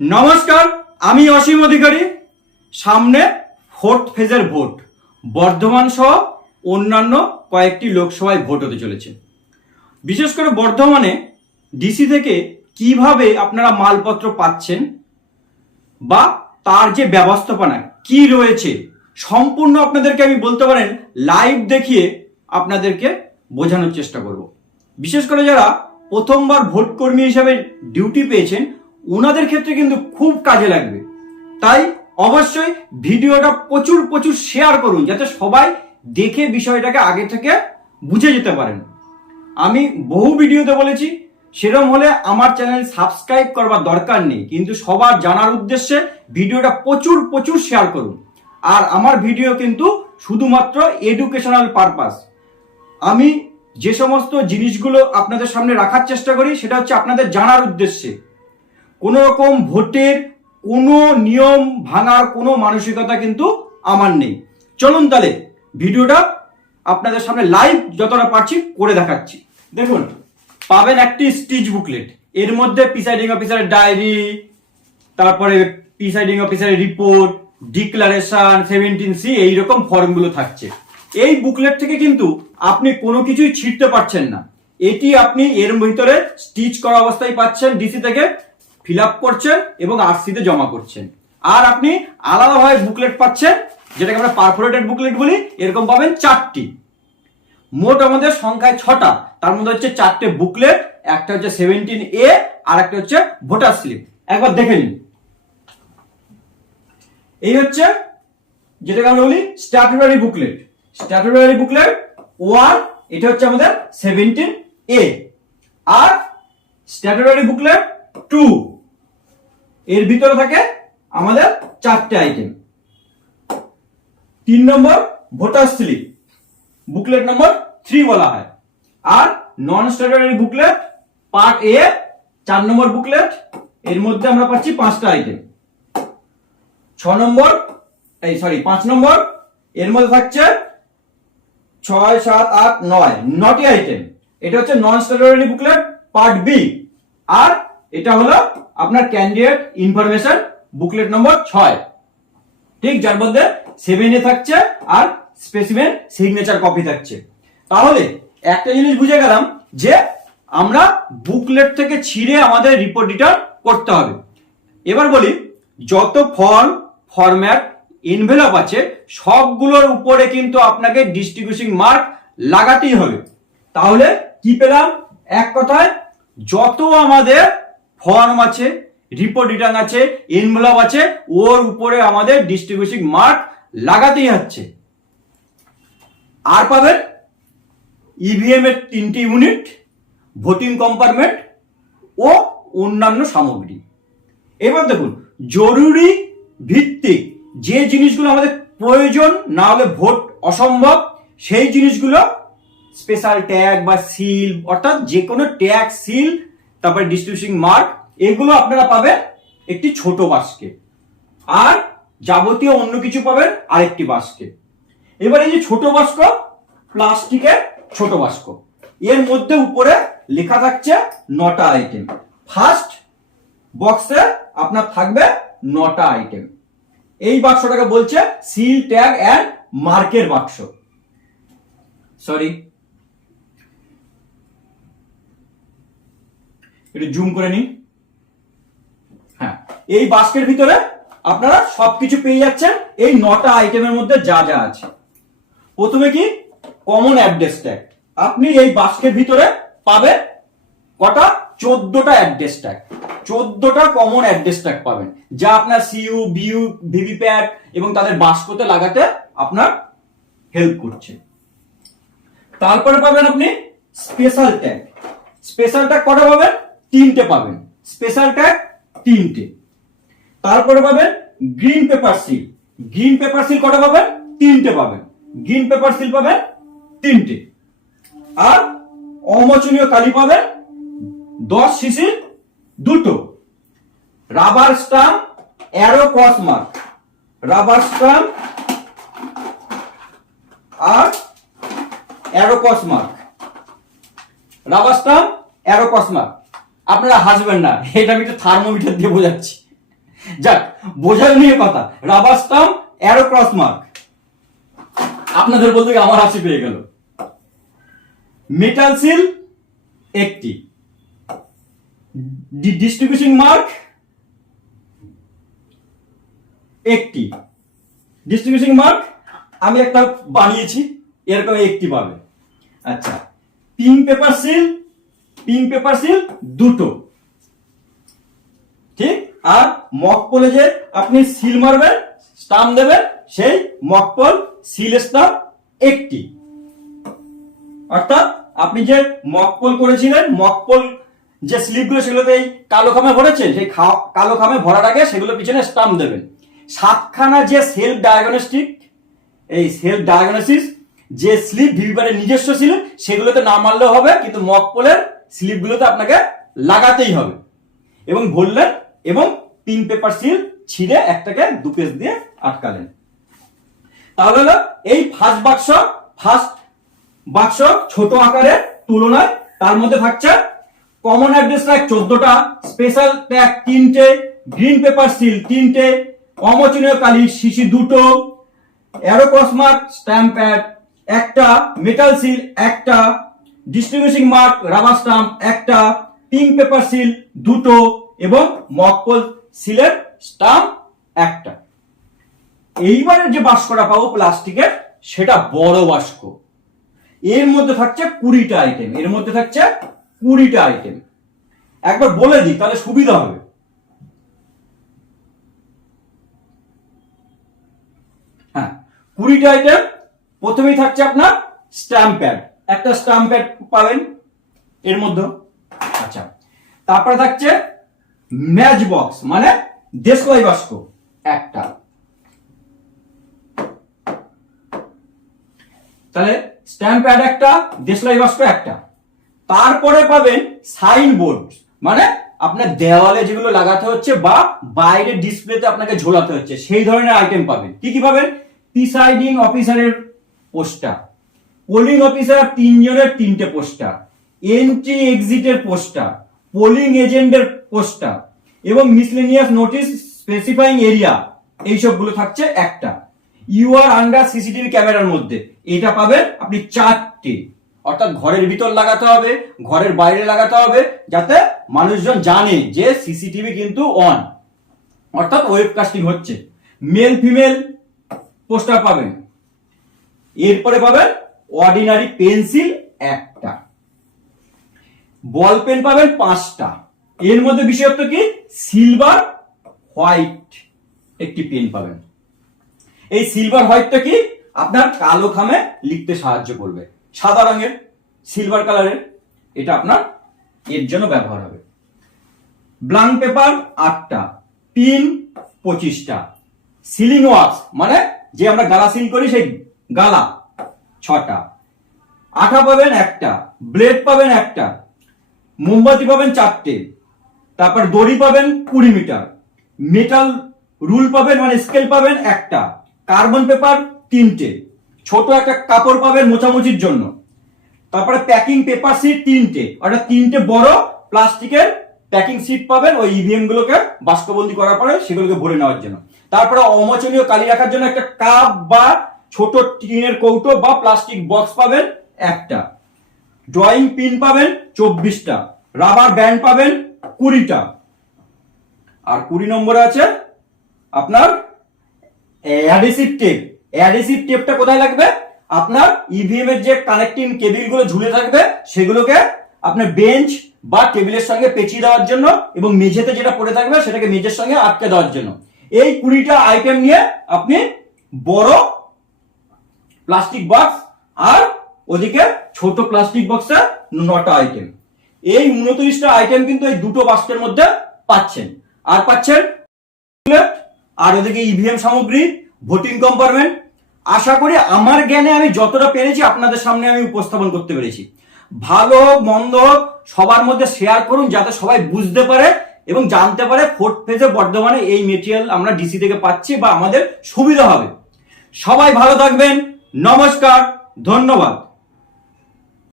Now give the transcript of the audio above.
নমস্কার, আমি অসীম অধিকারী। সামনে ফোর্থ ফেজের ভোট। বর্ধমান সহ অন্যান্য কয়েকটি লোকসভায় ভোট হতে চলেছে। বিশেষ করে বর্ধমানে ডিসি থেকে কীভাবে আপনারা মালপত্র পাচ্ছেন বা তার যে ব্যবস্থাপনা, কি রয়েছে, সম্পূর্ণ আপনাদেরকে আমি বলতে পারেন লাইভ দেখিয়ে আপনাদেরকে বোঝানোর চেষ্টা করব। বিশেষ করে যারা প্রথমবার ভোট কর্মী হিসাবে ডিউটি পেয়েছেন ওনাদের ক্ষেত্রে কিন্তু খুব কাজে লাগবে। তাই অবশ্যই ভিডিওটা প্রচুর প্রচুর শেয়ার করুন, যাতে সবাই দেখে বিষয়টাকে আগে থেকে বুঝে যেতে পারেন। আমি বহু ভিডিওতে বলেছি সেরকম হলে আমার চ্যানেল সাবস্ক্রাইব করবার দরকার নেই, কিন্তু সবার জানার উদ্দেশ্যে ভিডিওটা প্রচুর প্রচুর শেয়ার করুন। আর আমার ভিডিও কিন্তু শুধুমাত্র এডুকেশনাল পারপাস আমি যে সমস্ত জিনিসগুলো আপনাদের সামনে রাখার চেষ্টা করি, সেটা হচ্ছে আপনাদের জানার উদ্দেশ্যে। কোনো রকম ভোটের কোনো নিয়ম ভাঙার কোনো মানসিকতা কিন্তু আমার নেই। চলুন তাহলে ভিডিওটা আপনাদের সামনে লাইভ যতটা পারছি করে দেখাচ্ছি। দেখুন, পাবেন একটি স্টিচ বুকলেট এর মধ্যে প্রিসাইডিং অফিসারের ডায়েরি তারপরে প্রিসাইডিং অফিসারের রিপোর্ট ডিক্লারেশন সেভেন্টিন সি এইরকম ফর্মগুলো থাকছে। এই বুকলেট থেকে কিন্তু আপনি কোনো কিছুই ছিঁড়তে পারছেন না। এটি আপনি এর ভিতরে স্টিচ করা অবস্থায় পাচ্ছেন ডিসি থেকে ফিল করছেন এবং আরসিতে জমা করছেন। আর আপনি আলাদাভাবে বুকলেট পাচ্ছেন, যেটাকে আমরা পারফোরেটেড বুকলেট বলি, এরকম পাবেন চারটি। মোট আমাদের সংখ্যায় ছটা, তার মধ্যে হচ্ছে চারটে বুকলেট একটা হচ্ছে সেভেন্টিন এ আর একটা হচ্ছে ভোটার স্লিপ একবার দেখে নিন। এই হচ্ছে যেটাকে আমরা বলি statutory booklet statutory booklet one, এটা হচ্ছে আমাদের সেভেন্টিন এ আর স্ট্যাটুটারি বুকলেট টু এর ভিতরে থাকে আমাদের চারটে আইটেম তিন নম্বর ভোটার স্লিপ। বুকলেট নম্বর থ্রি বলা হয়। আর নন স্ট্যাটারি বুকলেট পার্ট এ চার নম্বর বুকলেট এর মধ্যে আমরা পাচ্ছি পাঁচটা আইটেম ছ নম্বর, এই সরি পাঁচ নম্বর, এর মধ্যে থাকছে ছয়, সাত, আট, নয়। নটি আইটেম এটা হচ্ছে non statutory booklet part B আর এটা হলো আপনার ক্যান্ডিডেট ইনফরমেশন বুকলেট নম্বর ছয়। ঠিক, যার মধ্যে সেভেন এ থাকছে আর স্পেসিমেন সিগনেচার কপি থাকছে। তাহলে একটা জিনিস বুঝে গেলাম যে আমরা বুকলেট থেকে ছিঁড়ে আমাদের রিপোর্ট রিটার্ন করতে হবে। এবার বলি, যত ফর্ম ফরম্যাট ইনভেলপ আছে, সবগুলোর উপরে কিন্তু আপনাকে ডিস্ট্রিবিউশন মার্ক লাগাতেই হবে। তাহলে কি পেলাম? এক কথায়, যত আমাদের ফর্ম আছে রিপোর্ট রিটার্ন আছে ইনভলভ আছে, ওর উপরে আমাদের ডিস্ট্রিবিউশন মার্ক লাগাতেই হচ্ছে। আর পাবেন ইভিএম এর তিনটি ইউনিট ভোটিং কম্পার্টমেন্ট ও অন্যান্য সামগ্রী। এবার দেখুন, জরুরি ভিত্তিক যে জিনিসগুলো আমাদের প্রয়োজন, না হলে ভোট অসম্ভব, সেই জিনিসগুলো স্পেশাল ট্যাগ বা সিল অর্থাৎ যে কোনো ট্যাগ সিল তারপরে ডিস্ট্রিবিউশন মার্ক এগুলো আপনারা পাবেন একটি ছোট বাস্কে আর যাবতীয় অন্য কিছু পাবেন আরেকটি বাস্কে এবার এই যে ছোট বাস্ক প্লাস্টিকের ছোট বাস্ক এর মধ্যে উপরে লেখা থাকছে নটা আইটেম ফার্স্ট বক্সে আপনার থাকবে নটা আইটেম এই বাক্সটাকে বলছে সিল ট্যাগ অ্যান্ড মার্কের বাক্স। সরি একটু জুম করে নিন। হ্যাঁ এই বাস্কের ভিতরে আপনারা সবকিছু পেয়ে যাচ্ছেন। এই নটা আইটেমের মধ্যে যা যা আছে। প্রথমে কি? কমন অ্যাড্রেস ট্যাগ আপনি এই বাস্কের ভিতরে পাবেন কটা? চোদ্দটা অ্যাড্রেস ট্যাগ চোদ্দটা কমন অ্যাড্রেস ট্যাগ পাবেন। যা আপনার সিইউ বিইউ ভিভিপ্যাট এবং তাদের বাস্কতে লাগাতে আপনার হেল্প করছে। তারপরে পাবেন আপনি স্পেশাল ট্যাগ স্পেশাল ট্যাগ কটা পাবেন? তিনটে পাবেন। স্পেশাল ট্যাগ তিনটে। তারপরে পাবেন green paper seal green paper seal কটা পাবেন? তিনটে পাবেন। গ্রিন পেপার সিল পাবেন তিনটে। আর অমোচনীয় কালি পাবেন দশ সিসির দুটো। Rubber stamp arrow cross mark rubber stamp আর arrow cross mark rubber stamp arrow cross mark আপনারা হাসবেন না। এটা আমি একটা থার্মোমিটার দিয়ে বোঝাচ্ছি। যাক, বোঝার নিয়ে কথা। Rubber stamp arrow cross mark আপনাদের বলতে আমার হাসি পেয়ে গেল। মেটাল সিল একটি। ডিস্ট্রিবিউশন মার্ক একটি। ডিস্ট্রিবিউশন মার্ক আমি একটা বানিয়েছি, এরকম একটি পাবে। আচ্ছা pink paper seal pink paper seal দুটো। ঠিক? আর মকপলে যে আপনি সিল মারবেন, স্টাম্প দেবেন, সেই মকপল সিল স্টাম্প একটি। অর্থাৎ আপনি যে মকপল করেছিলেন মকপল যে স্লিপগুলো সেগুলোতে এই কালো খামে ভরেছেন সেই কালো খামে ভরার আগে সেগুলো পিছনে স্টাম্প দেবেন। সাতখানা যে সেলফ ডায়াগনস্টিক, এই সেলফ ডায়াগনোসিস যে স্লিপ ভিভিপারের নিজস্ব স্লিপ সেগুলোতে না মারলেও হবে, কিন্তু মকপলের স্লিপগুলোতে আপনাকে লাগাতেই হবে। এবং ভরলেন এবং তিন পেপার সিল ছিঁড়ে একটাকে দু পেজ দিয়ে আটকালেন। তাহলে হলো এই ফার্স্ট বাক্স ফার্স্ট বাক্স ছোট আকারের তুলনায় তার মধ্যে থাকছে কমন অ্যাড্রেস ট্যাগ চোদ্দটা স্পেশাল ট্যাগ তিনটে গ্রিন পেপার সিল তিনটে, অমোচনীয় কালি শিশি দুটো arrow cross mark stamp pad একটা মেটাল সিল একটা ডিস্ট্রিবিউশন মার্ক রাবার স্টাম্প একটা পিঙ্ক পেপার সিল দুটো, এবং মকপল সিলের স্টাম্প একটা। এইবারের যে বাস্কটা পাবো প্লাস্টিকের, সেটা বড় বাস্ক এর মধ্যে থাকছে কুড়িটা আইটেম এর মধ্যে থাকছে কুড়িটা আইটেম একবার বলে দিই, তাহলে সুবিধা হবে। হ্যাঁ কুড়িটা আইটেম প্রথমেই থাকছে আপনার স্ট্যাম্প প্যাড একটা স্ট্যাম্প প্যাড পাবেন এর মধ্যে আচ্ছা তারপরে থাকছে ম্যাচ বক্স মানে দেশলাই বাস্ক একটা। তাহলে স্ট্যাম্প প্যাড একটা দেশলাই বাস্ক একটা। তারপরে পাবেন সাইন বোর্ড মানে আপনার দেওয়ালে যেগুলো লাগাতে হচ্ছে বা বাইরে ডিসপ্লেতে আপনাকে ঝোলাতে হচ্ছে, সেই ধরনের আইটেম পাবেন। কি কি পাবেন? প্রিসাইডিং অফিসারের পোস্টার পোলিং অফিসার তিনজনের তিনটে পোস্টার এন্ট্রি এক্সিটের পোস্টার পোলিং এজেন্টের পোস্টার এবং মিসলেনিয়াস নোটিশ স্পেসিফাইং এরিয়া এইসবগুলো থাকছে একটা। ইউ আর আন্ডার সিসিটিভি ক্যামেরার মধ্যে। এটা পাবেন আপনি চারটে। অর্থাৎ ঘরের ভিতর লাগাতে হবে, ঘরের বাইরে লাগাতে হবে, যাতে মানুষজন জানে যে সিসিটিভি কিন্তু অন অর্থাৎ ওয়েবকাস্টিং হচ্ছে। মেল ফিমেল পোস্টার পাবেন। এরপরে পাবেন অর্ডিনারি পেন্সিল একটা। বল পেন পাবেন পাঁচটা। এর মধ্যে বিশেষত্ব কি? সিলভার হোয়াইট একটি পেন পাবেন। এই সিলভার হোয়াইটটা কি? আপনার কালো খামে লিখতে সাহায্য করবে। সাদা রঙের সিলভার কালারের এটা আপনার এর জন্য ব্যবহার হবে। ব্লাঙ্ক পেপার আটটা পিন পঁচিশটা। সিলিং ওয়াক্স মানে যে আমরা গালা সিল করি সেই গালা। ছটা। আঠা পাবেন একটা, ব্লেড পাবেন একটা, মোমবাতি পাবেন চারটে, তারপর দড়ি পাবেন কুড়ি মিটার মেটাল রুল পাবেন মানে স্কেল পাবেন একটা কার্বন পেপার তিনটে, ছোট একটা কাপড় পাবেন মোছামুছির জন্য, তারপরে প্যাকিং পেপার সিট তিনটে, অর্থাৎ তিনটে বড় প্লাস্টিকের প্যাকিং সিট পাবেন ওই ইভিএম গুলোকে বাষ্পবন্দি করার পরে সেগুলোকে ভরে নেওয়ার জন্য। তারপরে অমোচনীয় কালি রাখার জন্য একটা কাপ বা ছোট টিনের কৌটো বা প্লাস্টিক বক্স পাবেন একটা। ড্রয়িং পিন পাবেন চব্বিশটা। রাবার ব্যান্ড পাবেন কুড়িটা। আর কুড়ি নম্বরে আছে আপনার অ্যাডিসিভ টেপ অ্যাডিসিভ টেপটা কোথায় লাগবে? আপনার ইভিএম এর যে কানেক্টিং কেবিলগুলো ঝুলে থাকবে, সেগুলোকে আপনার বেঞ্চ বা টেবিলের সঙ্গে পেঁচিয়ে দেওয়ার জন্য এবং মেঝেতে যেটা পড়ে থাকবে, সেটাকে মেঝের সঙ্গে আটকে দেওয়ার জন্য। এই কুড়িটা আইটেম নিয়ে আপনি বড় প্লাস্টিক বক্স আর ওদিকে ছোট প্লাস্টিক বক্সে নটা আইটেম এই উনত্রিশটা আইটেম কিন্তু এই দুটো বাস্কের মধ্যে পাচ্ছেন। আর পাচ্ছেন আর ওদিকে ইভিএম সামগ্রী ভোটিং কম্পার্টমেন্ট আশা করি আমার জ্ঞানে আমি যতটা পেরেছি আপনাদের সামনে আমি উপস্থাপন করতে পেরেছি। ভালো হোক মন্দ হোক সবার মধ্যে শেয়ার করুন যাতে সবাই বুঝতে পারে এবং জানতে পারে ফোর্থ ফেজে বর্ধমানে এই মেটেরিয়াল আমরা ডিসি থেকে পাচ্ছি বা আমাদের সুবিধা হবে। সবাই ভালো থাকবেন। নমস্কার ধন্যবাদ।